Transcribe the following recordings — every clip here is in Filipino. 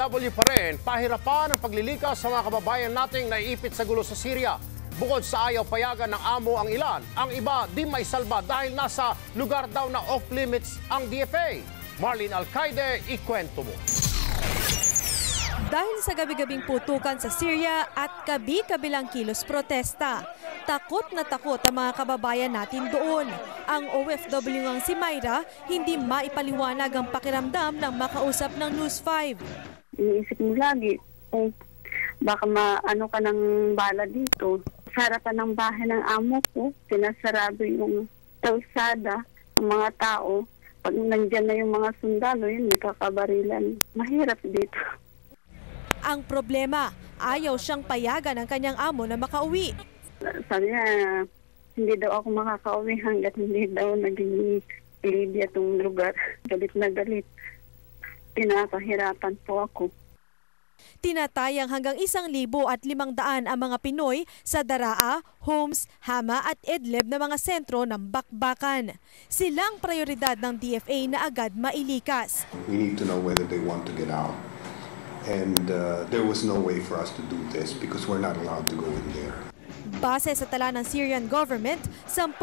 OFW pa rin, pahirapan ang paglilikas sa mga kababayan nating naiipit sa gulo sa Syria. Bukod sa ayaw payagan ng amo ang ilan, ang iba di may salba dahil nasa lugar daw na off-limits ang DFA. Marlene Alcaide, ikwento mo. Dahil sa gabi-gabing putukan sa Syria at kabi-kabilang kilos protesta, takot na takot ang mga kababayan natin doon. Ang OFW ngang si Myra, hindi maipaliwanag ang pakiramdam ng makausap ng News 5. Iniisip mo lagi kung baka maano ka ng bala dito. Sa harapan ng bahay ng amo ko, sinasarado yung kalsada ng mga tao. Pag nandyan na yung mga sundalo, yun, may kakabarilan. Mahirap dito. Ang problema, ayaw siyang payagan ng kanyang amo na makauwi. Sabi niya, hindi daw ako makakauwi hanggat hindi daw naging Libya tong lugar. Galit na galit. Pinapahirapan po ako. Tinatayang hanggang isang libo at limang daan ang mga Pinoy sa Daraa, Homs, Hama at Idlib na mga sentro ng bakbakan. Silang prioridad ng DFA na agad mailikas. We need to know whether they want to get out. And uh, there was no way for us to do this because we're not allowed to go in there. Base sa tala ng Syrian government, 10,000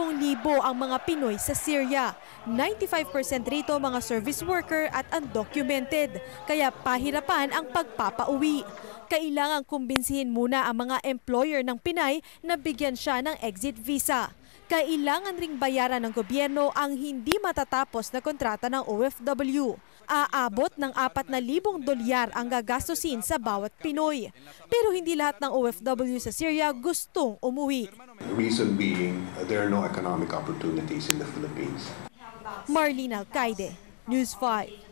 ang mga Pinoy sa Syria. 95% rito mga service worker at undocumented, kaya pahirapan ang pagpapauwi. Kailangang kumbinsihin muna ang mga employer ng Pinay na bigyan siya ng exit visa. Kailangan ring bayaran ng gobyerno ang hindi matatapos na kontrata ng OFW. Aabot ng 4,000 dolyar ang gagastusin sa bawat Pinoy. Pero hindi lahat ng OFW sa Syria gustong umuwi. The reason being, uh, there are no economic opportunities in the Philippines. Marlene Alcaide, News 5.